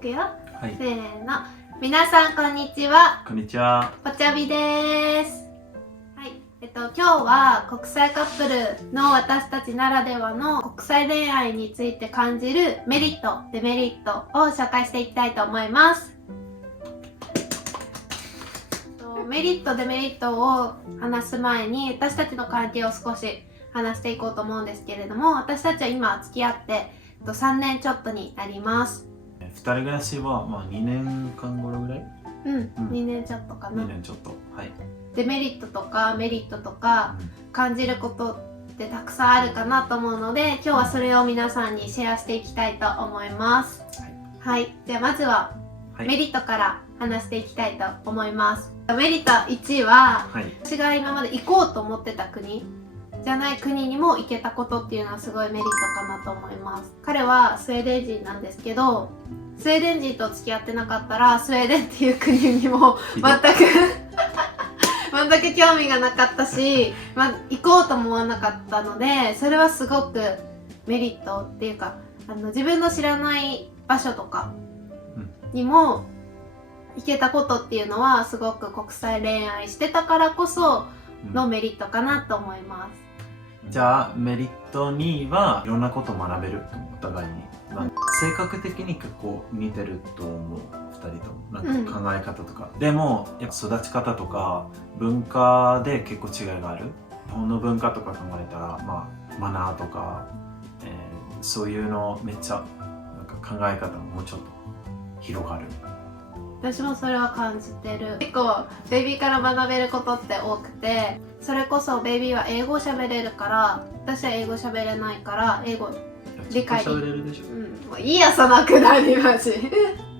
くよ、はい、せーの。皆さんこんにちは。こんにちは。ぽちゃびです。はい、今日は国際カップルの私たちならではの国際恋愛について感じるメリット、デメリットを紹介していきたいと思います。メリット、デメリットを話す前に私たちの関係を少し話していこうと思うんですけれども、私たちは今付き合って3年ちょっとになります。2人暮らしは2年間頃ぐらい、2年ちょっとかな。2年ちょっと、はい。デメリットとかメリットとか感じることってたくさんあるかなと思うので、今日はそれを皆さんにシェアしていきたいと思います。はい、じゃあまずはメリットから話していきたいと思います。メリット1は、私が今まで行こうと思ってた国じゃない国にも行けたことっていうのはすごいメリットかなと思います。彼はスウェーデン人なんですけど、スウェーデン人と付き合ってなかったらスウェーデンっていう国にも全く興味がなかったし、行こうとも思わなかったので、それはすごくメリットっていうか、自分の知らない場所とかにも行けたことっていうのはすごく国際恋愛してたからこそのメリットかなと思います。じゃあメリット2はいろんなことを学べると思う、お互いに。性格的に結構似てると思う、2人とも。なんか考え方とか。でもやっぱ育ち方とか文化で結構違いがある。日本の文化とか考えたら、マナーとか、そういうのめっちゃなんか考え方ももうちょっと広がる。私もそれは感じてる。結構ベイビーから学べることって多くて、それこそベイビーは英語を喋れるから、私は英語喋れないから英語理解できる。もういいやそのくだりマジ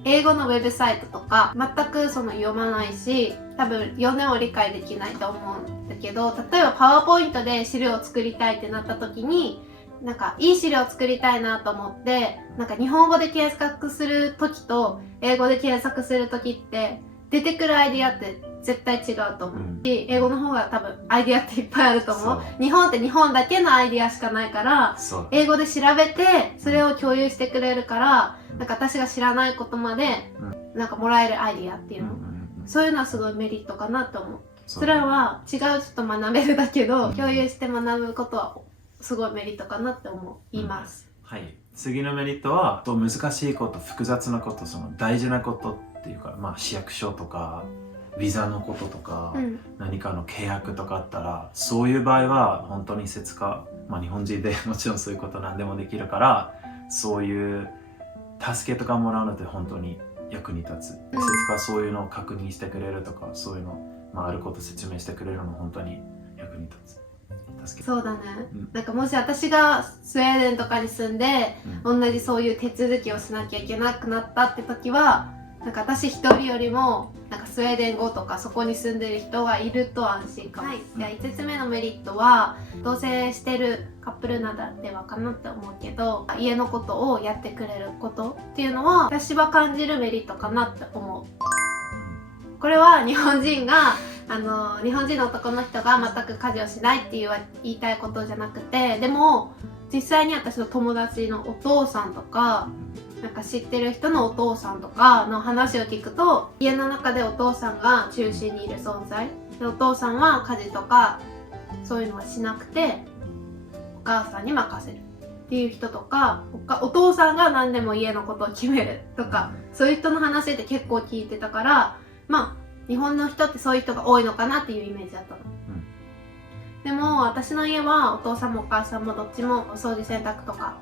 英語のウェブサイトとか全く読まないし、多分読んでも理解できないと思うんだけど、例えばパワーポイントで資料を作りたいってなった時に、なんかいい資料を作りたいなと思って、なんか日本語で検索する時と英語で検索する時って出てくるアイディアって絶対違うと思うし、英語の方が多分アイディアっていっぱいあると思う。日本って日本だけのアイディアしかないから、英語で調べてそれを共有してくれるから、なんか私が知らないことまでなんかもらえるアイディアっていうの、そういうのはすごいメリットかなと思う。それは違うちょっと学べるだけど、共有して学ぶことはすごいメリットかなって思います。はい。次のメリットは難しいこと、複雑なこと、大事なことっていうか、市役所とかビザのこととか、何かの契約とかあったら、そういう場合は本当に節か、日本人でもちろんそういうこと何でもできるから、そういう助けとかもらうのって本当に役に立つ。節かそういうのを確認してくれるとか、そういうの、あること説明してくれるのも本当に役に立つ。そうだね、なんかもし私がスウェーデンとかに住んで、同じそういう手続きをしなきゃいけなくなったって時は、なんか私一人よりもなんかスウェーデン語とかそこに住んでる人がいると安心かも。じゃあ5つ目のメリットは、同棲してるカップルならではかなって思うけど、家のことをやってくれることっていうのは私は感じるメリットかなって思う。これは日本人が日本人の男の人が全く家事をしないって言いたいことじゃなくて、でも実際に私の友達のお父さんとか、なんか知ってる人のお父さんとかの話を聞くと、家の中でお父さんが中心にいる存在で、お父さんは家事とかそういうのはしなくてお母さんに任せるっていう人とか、お父さんが何でも家のことを決めるとか、そういう人の話って結構聞いてたから、日本の人ってそういう人が多いのかなっていうイメージだったの。でも私の家はお父さんもお母さんもどっちもお掃除洗濯とか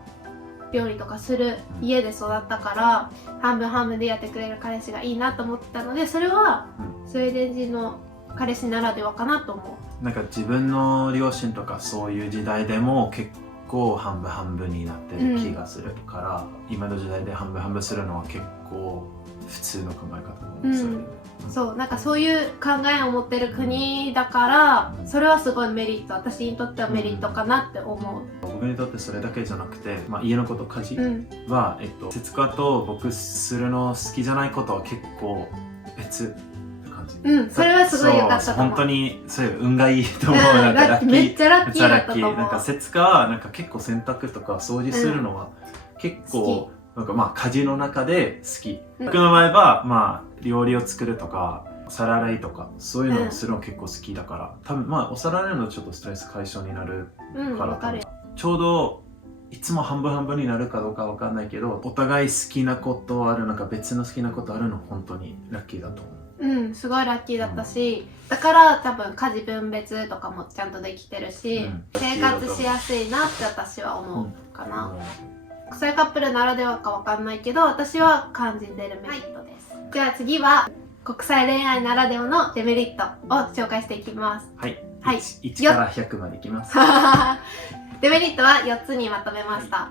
料理とかする家で育ったから、半分半分でやってくれる彼氏がいいなと思ってたので、それはスウェーデン人の彼氏ならではかなと思う。なんか自分の両親とかそういう時代でも結構半分半分になってる気がするから、今の時代で半分半分するのは結構普通の考え方もする。そう、なんかそういう考えを持ってる国だから、それはすごいメリット、私にとってはメリットかなって思う。僕にとってそれだけじゃなくて、家のこと家事は、節子と僕するの好きじゃないことは結構別って感じ。それはすごい良かったと思う。本当にそういう運がいいと思う。めっちゃラッキーだったと思う。なんか節子はなんか結構洗濯とか掃除するのは結構なんかまあ家事の中で好き。僕の場合はまあ料理を作るとかお皿洗いとかそういうのをするの結構好きだから、多分まあお皿洗いのちょっとストレス解消になるから、かる。ちょうどいつも半分半分になるかどうかわかんないけど、お互い好きなことある、なんか別の好きなことあるの本当にラッキーだと思う。すごいラッキーだったし、だから多分家事分別とかもちゃんとできてるし、生活しやすいなって私は思うかな。国際カップルならではかわかんないけど、私は感じてるメリットです。じゃあ次は国際恋愛ならではのデメリットを紹介していきます。はい、1から100までいきます。デメリットは4つにまとめました。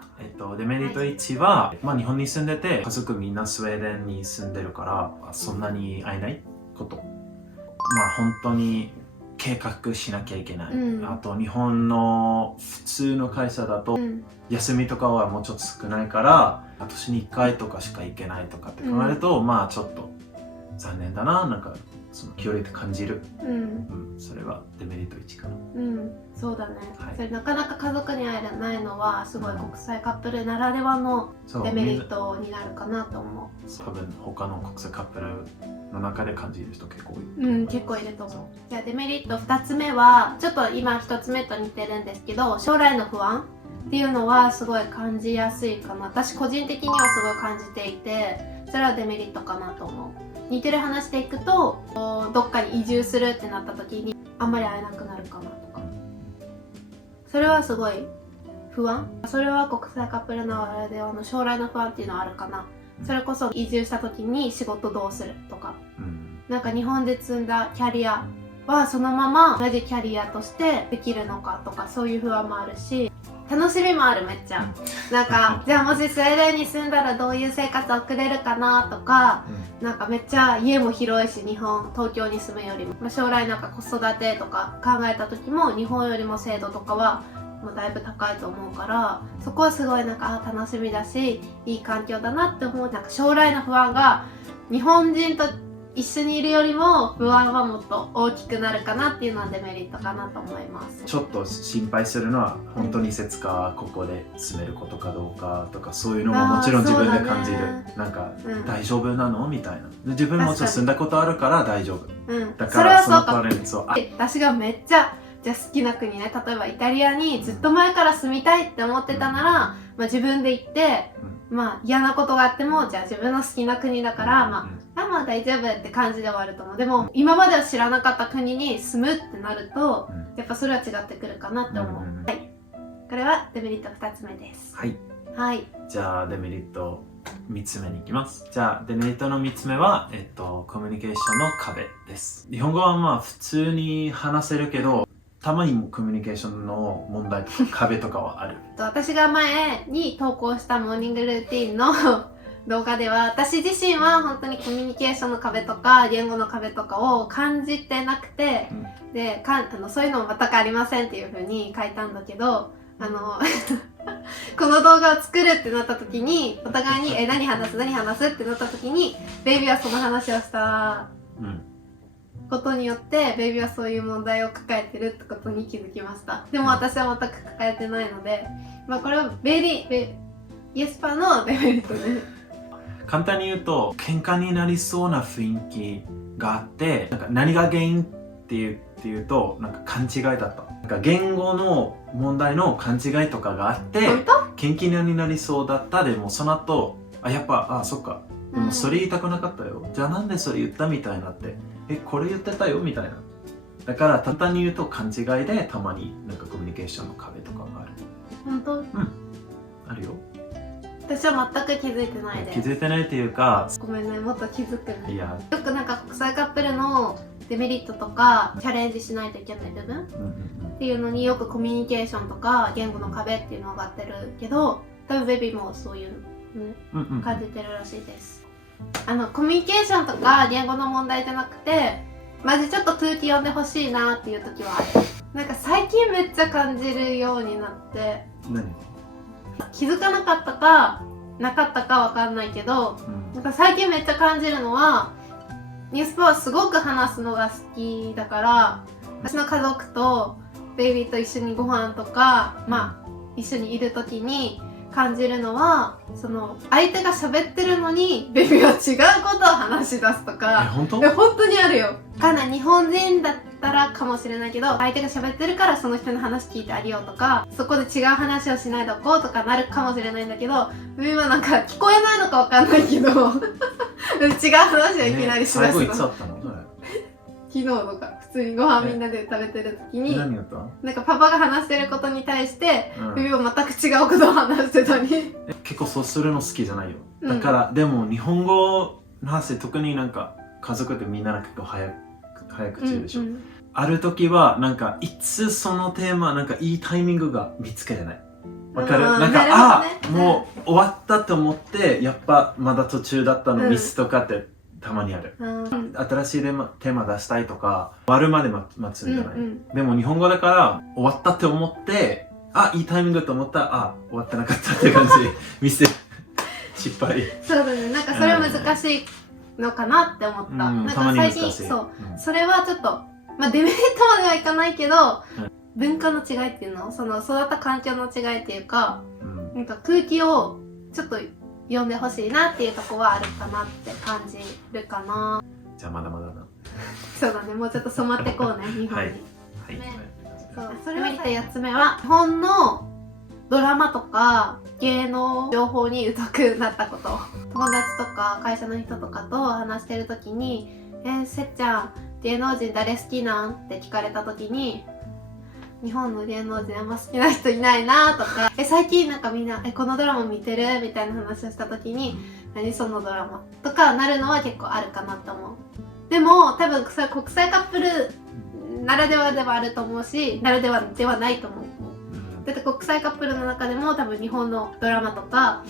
デメリット1は、まあ、日本に住んでて家族みんなスウェーデンに住んでるからそんなに会えないこと。まあ本当に計画しなきゃいけない。あと日本の普通の会社だと休みとかはもうちょっと少ないから年に1回とかしか行けないとかって考えると、まあちょっと残念だな、なんかその距離って感じる。それはデメリット1かな。そうだね、それなかなか家族に会えないのはすごい国際カップルならではのデメリットになるかなと思う。多分他の国際カップルの中で感じる人結構多い。結構いると思う。じゃあデメリット2つ目はちょっと今1つ目と似てるんですけど、将来の不安っていうのはすごい感じやすいかな。私個人的にはすごい感じていて、それはデメリットかなと思う。似てる話でいくと、どっかに移住するってなった時にあんまり会えなくなるかなとか、それはすごい不安。それは国際カップルならではの将来の不安っていうのはあるかな。それこそ移住した時に仕事どうするとか、なんか日本で積んだキャリアはそのまま同じキャリアとしてできるのかとか、そういう不安もあるし、楽しみもある。めっちゃなんかじゃあもしスウェーデンに住んだらどういう生活を送れるかなとか、なんかめっちゃ家も広いし、東京に住むよりも、将来なんか子育てとか考えた時も日本よりも制度とかはもうだいぶ高いと思うから、そこはすごいなんか楽しみだしいい環境だなって思う。なんか将来の不安が日本人と一緒にいるよりも不安はもっと大きくなるかなっていうのはデメリットかなと思います。ちょっと心配するのは本当に節かここで住めることかどうかとか、そういうのももちろん自分で感じる。なんか、大丈夫なのみたいな。自分も住んだことあるから大丈夫。だからその代わりに私がめっちゃじゃあ好きな国ね、例えばイタリアにずっと前から住みたいって思ってたなら、自分で行って、嫌なことがあってもじゃあ自分の好きな国だから、まあ大丈夫って感じで終わると思う。でも今までは知らなかった国に住むってなると、やっぱそれは違ってくるかなって思う。これはデメリット2つ目です。じゃあデメリット3つ目に行きます。じゃあデメリットの3つ目は、コミュニケーションの壁です。日本語はまあ普通に話せるけど、たまにもコミュニケーションの問題とか壁とかはある。私が前に投稿したモーニングルーティンの動画では、私自身は本当にコミュニケーションの壁とか言語の壁とかを感じてなくて、でそういうのも全くありませんっていう風に書いたんだけど、この動画を作るってなった時にお互いに何話すってなった時にベイビーはその話をしたことによってベイビーはそういう問題を抱えてるってことに気づきました。でも私は全く抱えてないので、これはイエスパーのデメリットです。簡単に言うと喧嘩になりそうな雰囲気があって、なんか何が原因っていうとなんか勘違いだった。なんか言語の問題の勘違いとかがあって喧嘩になりそうだった。でもその後やっぱそっか、でもそれ言いたくなかったよ、じゃあなんでそれ言ったみたいになって、これ言ってたよみたいな。だから簡単に言うと勘違いでたまになんかコミュニケーションの壁とかがある。本当？あるよ。私は全く気づいてないです。気づいてないっていうか、ごめんね、もっと気づくね。よくなんか国際カップルのデメリットとかチャレンジしないといけない部分っていうのによくコミュニケーションとか言語の壁っていうのが上がってるけど、多分ベビーもそういうの感じてるらしいです。コミュニケーションとか言語の問題じゃなくて、マジちょっと空気読んでほしいなっていう時はある。なんか最近めっちゃ感じるようになって、気づかなかったかなかったかわかんないけど、なんか最近めっちゃ感じるのは、ニュースパはすごく話すのが好きだから、私の家族とベイビーと一緒にご飯とか、一緒にいる時に感じるのは、その相手が喋ってるのにベビーは違うことを話し出すとか。本当？本当にあるよ。かな日本人だったらかもしれないけど、相手が喋ってるからその人の話聞いてあげようとか、そこで違う話をしないでおこうとかなるかもしれないんだけど、ベビーはなんか聞こえないのかわかんないけど違う話をいきなりしだすの。最後いつあったの？昨日とか普通にご飯みんなで食べてる時に、何やったの？なんかパパが話してることに対して、うんベビーは全く違うことを話してたり。結構そうするの好きじゃないよ。だから、でも日本語の話で特になんか家族でみんな結構早口でしょ。ある時はなんかいつそのテーマなんかいいタイミングが見つけれない。わかる？なんか、もう終わったと思ってやっぱまだ途中だったのミスとかってたまにある。新しいテーマ出したいとか終わるまで待つんじゃない。でも日本語だから終わったって思っていいタイミングと思ったら終わってなかったって感じミス失敗。そうだね。なんかそれは難しいのかなって思った。なんか最近それはちょっとデメリットまではいかないけど、文化の違いっていうの、その育った環境の違いっていうか、なんか空気をちょっと読んでほしいなっていうとこはあるかなって感じるかな。じゃあまだまだな。そうだね。もうちょっと染まってこうね、日本に。はい。それを見た4つ目は、日本のドラマとか芸能情報に疎くなったこと。友達とか会社の人とかと話してる時にせっちゃん芸能人誰好きなんって聞かれた時に、日本の芸能人あんま好きな人いないなとか、最近なんかみんなこのドラマ見てるみたいな話をした時に、何そのドラマとかなるのは結構あるかなと思う。でも多分それ国際カップルならではではあると思うし、ならではではないと思う。だって国際カップルの中でも多分日本のドラマとか、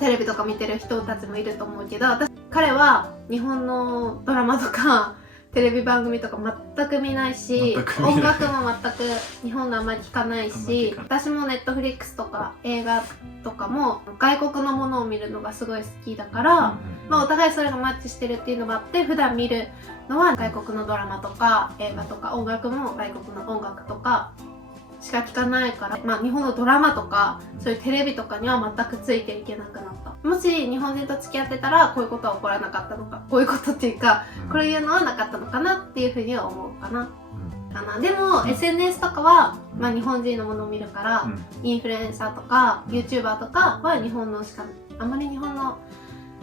テレビとか見てる人たちもいると思うけど、彼は日本のドラマとかテレビ番組とか全く見ないし、音楽も全く日本のあんまり聞かないし、私もネットフリックスとか映画とかも外国のものを見るのがすごい好きだから、お互いそれがマッチしてるっていうのもあって、普段見るのは外国のドラマとか映画とか、音楽も外国の音楽とかしか聞かないから、日本のドラマとかそういうテレビとかには全くついていけなくなった。もし日本人と付き合ってたらこういうことは起こらなかったのか、こういうことっていうか、こういうのはなかったのかなっていうふうには思うかな。でも、SNS とかは、日本人のものを見るから、インフルエンサーとか YouTuber とかは日本のしか、あんまり日本の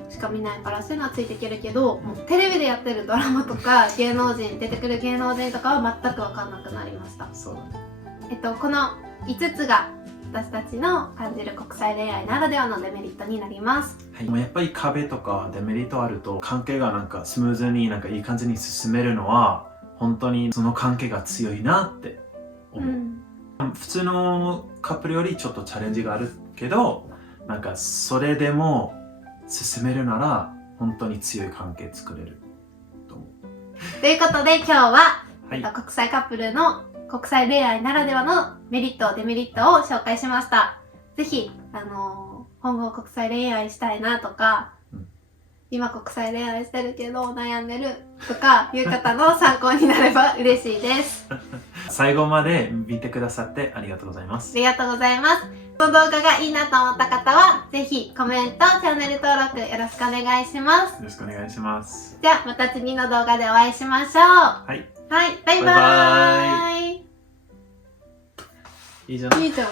しか見ないから、そういうのはついていけるけど、テレビでやってるドラマとか芸能人、出てくる芸能人とかは全く分かんなくなりました。そうだね。この5つが私たちの感じる国際恋愛ならではのデメリットになります。やっぱり壁とかデメリットあると関係がなんかスムーズになんかいい感じに進めるのは本当にその関係が強いなって思う。普通のカップルよりちょっとチャレンジがあるけど、なんかそれでも進めるなら本当に強い関係作れると思う。ということで今日は、国際カップルの国際恋愛ならではのメリット、デメリットを紹介しました。ぜひ、今後国際恋愛したいなとか、今国際恋愛してるけど悩んでるとかいう方の参考になれば嬉しいです。最後まで見てくださってありがとうございます。ありがとうございます。この動画がいいなと思った方は、ぜひコメント、チャンネル登録よろしくお願いします。よろしくお願いします。じゃあ、また次の動画でお会いしましょう。はい。はい、バイバーイ。いいじゃん。いいじゃん。